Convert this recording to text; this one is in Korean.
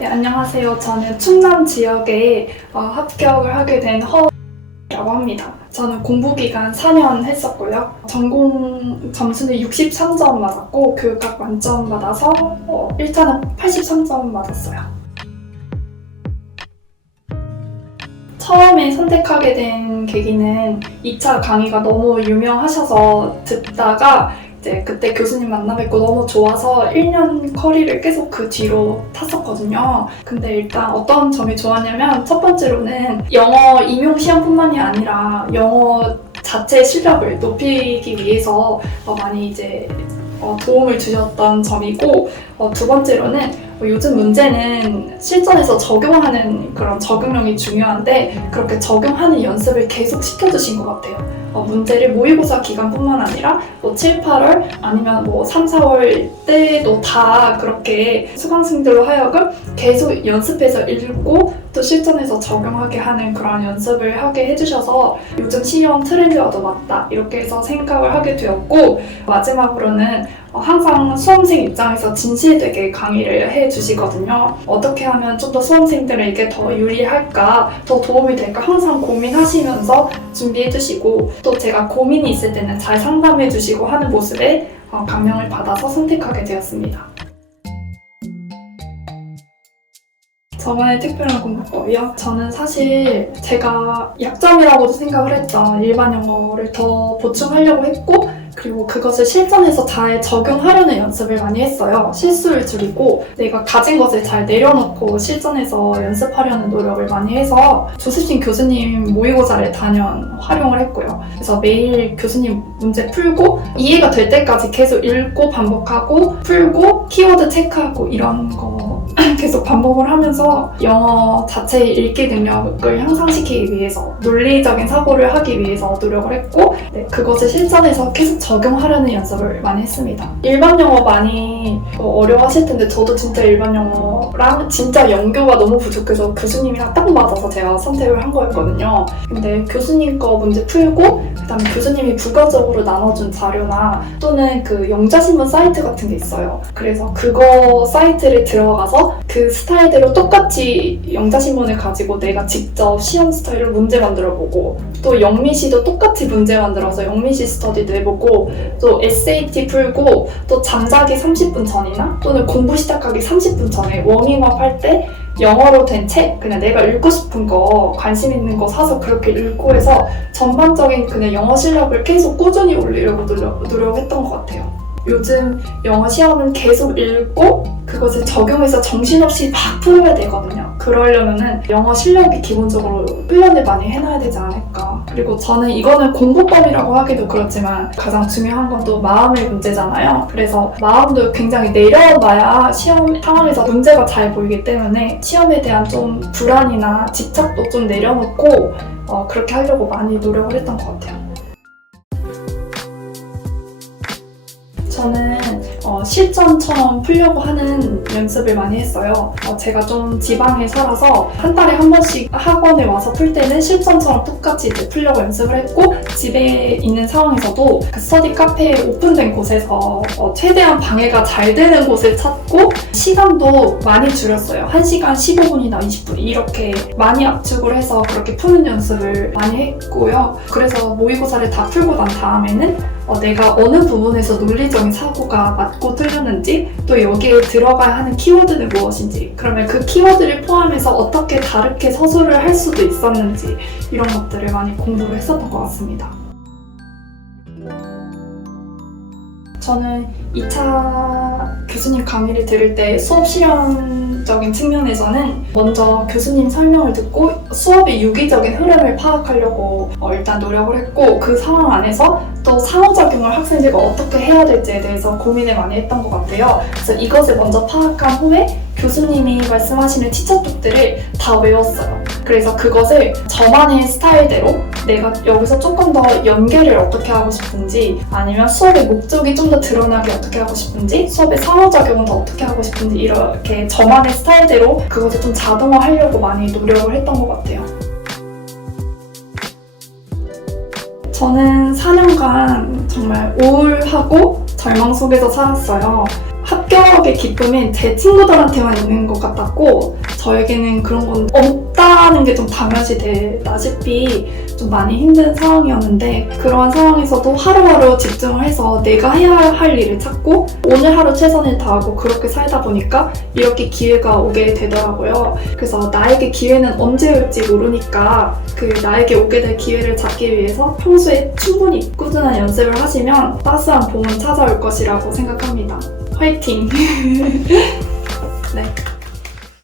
네, 안녕하세요. 저는 충남 지역에 합격을 하게 된 허라고 합니다. 저는 공부기간 4년 했었고요. 전공 점수는 63점 맞았고 교육학 만점 받아서 1차는 83점 맞았어요. 처음에 선택하게 된 계기는 2차 강의가 너무 유명하셔서 듣다가 이제 그때 교수님 만나 뵙고 너무 좋아서 1년 커리를 계속 그 뒤로 탔었거든요. 근데 일단 어떤 점이 좋았냐면 첫 번째로는 영어 임용 시험뿐만이 아니라 영어 자체 실력을 높이기 위해서 많이 이제 도움을 주셨던 점이고, 두 번째로는 요즘 문제는 실전에서 적용하는 그런 적용력이 중요한데 그렇게 적용하는 연습을 계속 시켜주신 것 같아요. 문제를 모의고사 기간뿐만 아니라 7, 8월 아니면 3, 4월 때도 다 그렇게 수강생들로 하여금 계속 연습해서 읽고 또 실전에서 적용하게 하는 그런 연습을 하게 해주셔서 요즘 시험 트렌드와도 맞다 이렇게 해서 생각을 하게 되었고, 마지막으로는 항상 수험생 입장에서 진실되게 강의를 해주시거든요. 어떻게 하면 좀 더 수험생들에게 더 유리할까, 더 도움이 될까 항상 고민하시면서 준비해주시고 또 제가 고민이 있을 때는 잘 상담해주시고 하는 모습에 감명을 받아서 선택하게 되었습니다. 저만의 특별한 공부법이요? 저는 사실 제가 약점이라고도 생각을 했죠. 일반 영어를 더 보충하려고 했고 그리고 그것을 실전에서 잘 적용하려는 연습을 많이 했어요. 실수를 줄이고 내가 가진 것을 잘 내려놓고 실전에서 연습하려는 노력을 많이 해서 조수진 교수님 모의고사를 단연 활용을 했고요. 그래서 매일 교수님 문제 풀고 이해가 될 때까지 계속 읽고 반복하고 풀고 키워드 체크하고 이런 거 계속 반복을 하면서 영어 자체의 읽기 능력을 향상시키기 위해서 논리적인 사고를 하기 위해서 노력을 했고 그것을 실전에서 계속 적용하려는 연습을 많이 했습니다. 일반 영어 많이 어려워하실 텐데 저도 진짜 일반 영어랑 진짜 연교가 너무 부족해서 교수님이랑 딱 맞아서 제가 선택을 한 거였거든요. 근데 교수님 거 문제 풀고 그다음에 교수님이 부가적으로 나눠준 자료나 또는 그 영자신문 사이트 같은 게 있어요. 그래서 그거 사이트를 들어가서 그 스타일대로 똑같이 영자신문을 가지고 내가 직접 시험 스타일로 문제 만들어보고 또 영미시도 똑같이 문제 만들어서 영미시 스터디도 해보고 또 SAT 풀고 또 잠자기 30분 전이나 또는 공부 시작하기 30분 전에 워밍업 할 때 영어로 된 책, 그냥 내가 읽고 싶은 거, 관심 있는 거 사서 그렇게 읽고 해서 전반적인 그냥 영어 실력을 계속 꾸준히 올리려고 노력했던 것 같아요. 요즘 영어 시험은 계속 읽고 그것을 적용해서 정신없이 막 풀어야 되거든요. 그러려면은 영어 실력이 기본적으로 훈련을 많이 해놔야 되지 않을까. 그리고 저는 이거는 공부법이라고 하기도 그렇지만 가장 중요한 건 또 마음의 문제잖아요. 그래서 마음도 굉장히 내려놔야 시험 상황에서 문제가 잘 보이기 때문에 시험에 대한 좀 불안이나 집착도 좀 내려놓고 그렇게 하려고 많이 노력을 했던 것 같아요. 저는 실전처럼 풀려고 하는 연습을 많이 했어요. 제가 좀 지방에 살아서 한 달에 한 번씩 학원에 와서 풀 때는 실전처럼 똑같이 이제 풀려고 연습을 했고 집에 있는 상황에서도 그 스터디 카페에 오픈된 곳에서 최대한 방해가 잘 되는 곳을 찾고 시간도 많이 줄였어요. 1시간 15분이나 20분 이렇게 많이 압축을 해서 그렇게 푸는 연습을 많이 했고요. 그래서 모의고사를 다 풀고 난 다음에는 내가 어느 부분에서 논리적인 사고가 맞고 틀렸는지 또 여기에 들어가야 하는 키워드는 무엇인지 그러면 그 키워드를 포함해서 어떻게 다르게 서술을 할 수도 있었는지 이런 것들을 많이 공부를 했었던 것 같습니다. 저는 2차 교수님 강의를 들을 때 수업 실현적인 측면에서는 먼저 교수님 설명을 듣고 수업의 유기적인 흐름을 파악하려고 일단 노력을 했고 그 상황 안에서 또 상호작용을 학생들과 어떻게 해야 될지에 대해서 고민을 많이 했던 것 같아요. 그래서 이것을 먼저 파악한 후에 교수님이 말씀하시는 티처톡들을 다 외웠어요. 그래서 그것을 저만의 스타일대로 내가 여기서 조금 더 연계를 어떻게 하고 싶은지 아니면 수업의 목적이 좀 더 드러나게 어떻게 하고 싶은지 수업의 상호작용은 더 어떻게 하고 싶은지 이렇게 저만의 스타일대로 그것을 좀 자동화하려고 많이 노력을 했던 것 같아요. 저는 4년간 정말 우울하고 절망 속에서 살았어요. 합격의 기쁨은 제 친구들한테만 있는 것 같았고 저에게는 그런 건 없다는 게 좀 당연시 되다시피 좀 많이 힘든 상황이었는데 그러한 상황에서도 하루하루 집중을 해서 내가 해야 할 일을 찾고 오늘 하루 최선을 다하고 그렇게 살다 보니까 이렇게 기회가 오게 되더라고요. 그래서 나에게 기회는 언제 올지 모르니까 그 나에게 오게 될 기회를 잡기 위해서 평소에 충분히 꾸준한 연습을 하시면 따스한 봄은 찾아올 것이라고 생각합니다. 화이팅! 네.